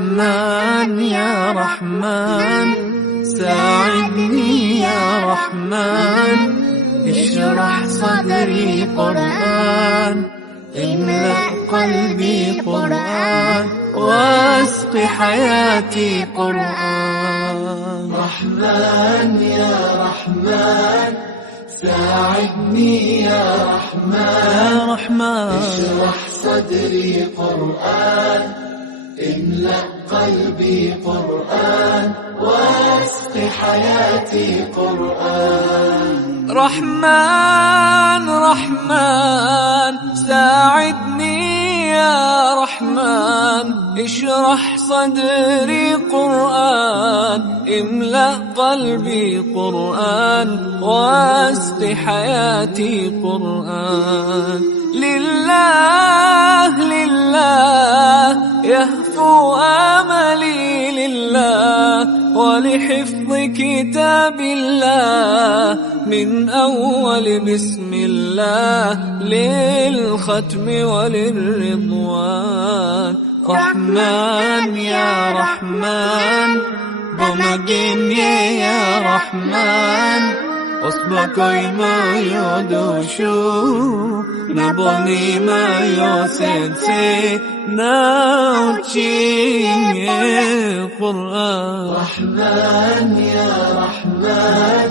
رحمن يا رحمن ساعدني يا رحمن اشرح صدري قرآن املأ قلبي قرآن واسق حياتي قرآن. رحمن يا رحمن ساعدني يا رحمن اشرح صدري قرآن املأ قلبي قرآن واسق حياتي قرآن. رحمن رحمن ساعدني يا رحمن اشرح صدري قرآن املأ قلبي قرآن واسق حياتي قرآن. لله لله يهفو آملي لله ولحفظ كتاب الله من أول بسم الله للختم وللرضوان. رحمن يا رحمن بمجيني يا رحمن أصبحي ما يدوشو نبني ما يوسنسي ناوتشيني قرآن. رحمن يا رحمن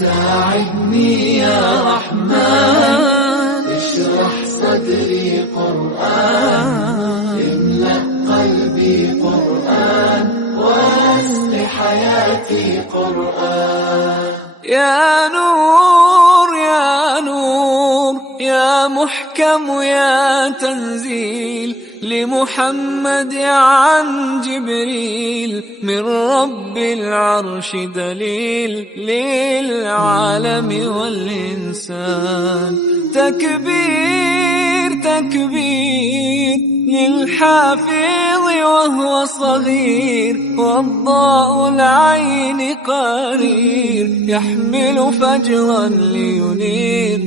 ساعدني يا رحمن اشرح صدري قرآن املأ قلبي قرآن واسق حياتي قرآن. يا نور يا نور يا محكم يا تنزيل لمحمد عن جبريل من رب العرش دليل للعالم والإنسان. تكبير تكبير للحافظ وهو صغير والضاء العين قرير يحمل فجرا لينير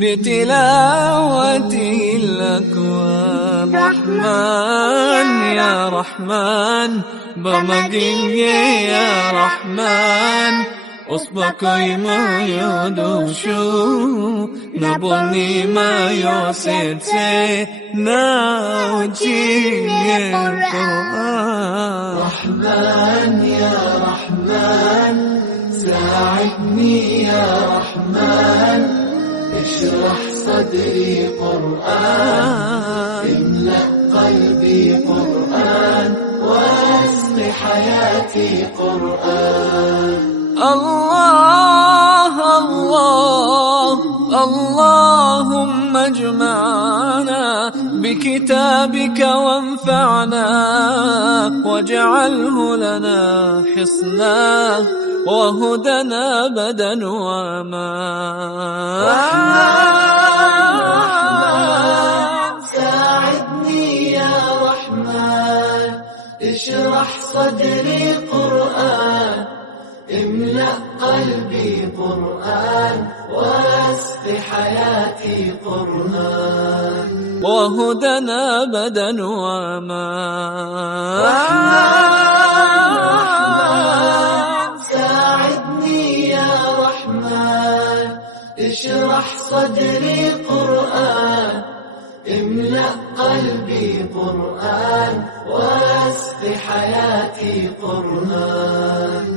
بتلاوته الأكوان. رحمن يا رحمن بمجيني يا رحمن أصبحي ما يدوشو نبني ما يوسنسي ناوتشيني قرآن. رحمن يا رحمن ساعدني يا رحمن اشرح صدري قرآن املأ قلبي قرآن واسق حياتي قرآن. الله الله اللهم اجمعنا بكتابك وانفعنا واجعله لنا حصنا وهدنا أبدا وأمان. رحمن ساعدني يا رحمن اشرح صدري قرآن املأ قلبي قرآن واسق حياتي قرآن وهدنا أبدا وأمان. رحمن ساعدني يا رحمن اشرح صدري قرآن املأ قلبي قرآن واسق حياتي قرآن.